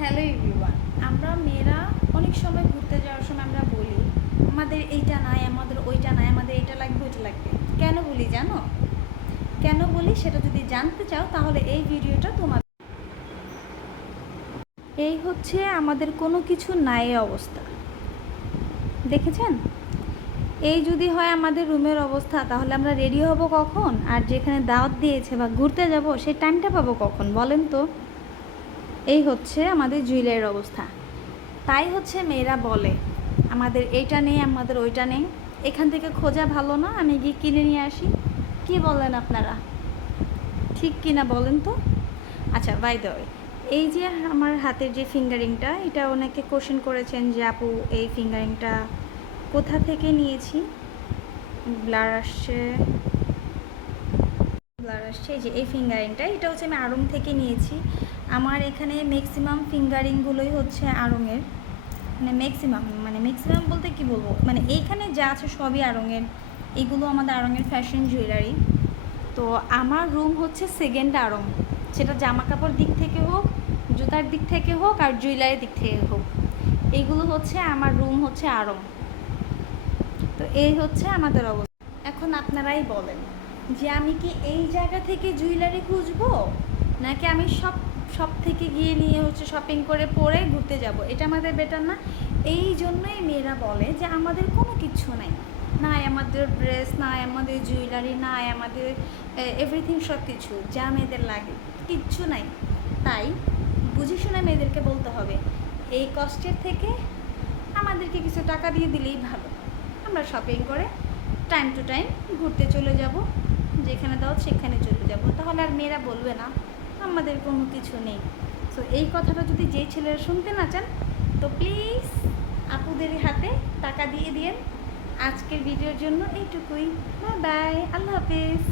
Hello everyone. আমরা মেয়েরা অনেক সময় ঘুরতে যাওয়ার সময় আমরা বলি আমাদের এইটা নাই, আমাদের ওইটা নাই, আমাদের এটা লাগবে ওইটা লাগবে। কেন বলি জানো? কেন বলি সেটা যদি জানতে চাও তাহলে এই ভিডিওটা তোমার। এই হচ্ছে আমাদের কোনো কিছু নাই অবস্থা, দেখেছেন? এই যদি হয় আমাদের রুমের অবস্থা, তাহলে আমরা রেডি হব কখন? আর যেখানে দাওয়াত দিয়েছে বা ঘুরতে যাব সেই টাইমটা পাবো কখন বলেন তো? এই হচ্ছে আমাদের জুয়েলারির অবস্থা। তাই হচ্ছে মেয়েরা বলে আমাদের এইটা নেই, আমাদের ওইটা নেই, এখান থেকে খোঁজা ভালো না, আমি গিয়ে কিনে নিয়ে আসি। কি বলেন আপনারা? ঠিক কি না বলেন তো? আচ্ছা, বাই দ্য ওয়ে, এই যে আমার হাতের যে ফিঙ্গারিংটা, এটা অনেকে কোশ্চেন করেছেন যে আপু এই ফিঙ্গারিংটা কোথা থেকে নিয়েছি। ব্লার আসছে, এই যে এই ফিঙ্গারিংটা, এটা হচ্ছে আমি আড়ং থেকে নিয়েছি। আমার এখানে ম্যাক্সিমাম ফিঙ্গারিংগুলোই হচ্ছে আড়ংয়ের, ম্যাক্সিমাম বলতে কি বলবো, মানে এইখানে যা আছে সবই আড়ংয়ের। এগুলো আমাদের আড়ংয়ের ফ্যাশন জুয়েলারি। তো আমার রুম হচ্ছে সেকেন্ড আড়ং, সেটা জামা কাপড় দিক থেকে হোক, জুতার দিক থেকে হোক, আর জুয়েলারির দিক থেকে হোক, এইগুলো হচ্ছে আমার রুম হচ্ছে আড়ং। তো এই হচ্ছে আমাদের অবস্থা। এখন আপনারাই বলেন যে আমি কি এই জায়গা থেকে জুয়েলারি খুঁজবো, নাকি আমি সব থেকে গিয়ে নিয়ে হচ্ছে শপিং করে পরে ঘুরতে যাব? এটা আমাদের বেটার না? এই জন্যই মেয়েরা বলে যে আমাদের কোনো কিচ্ছু নাই, নাই আমাদের ড্রেস, নাই আমাদের জুয়েলারি, নাই আমাদের এভরিথিং, সব কিছু যা মেয়েদের লাগে কিচ্ছু নাই। তাই বুঝে শুনে মেয়েদেরকে বলতে হবে এই কষ্টের থেকে আমাদেরকে কিছু টাকা দিয়ে দিলেই ভালো, আমরা শপিং করে টাইম টু টাইম ঘুরতে চলে যাব, যেখানে দাও সেখানে চলে যাব। তাহলে আর মেয়েরা বলবে না আমাদের কোনো কিছু নেই। সো এই কথাটা যদি যেই ছেলেরা শুনতে না চান, তো প্লিজ আপুদের হাতে টাকা দিয়ে দিন। আজকের ভিডিওর জন্য এইটুকুই। বাই বাই, আল্লাহ হাফিজ।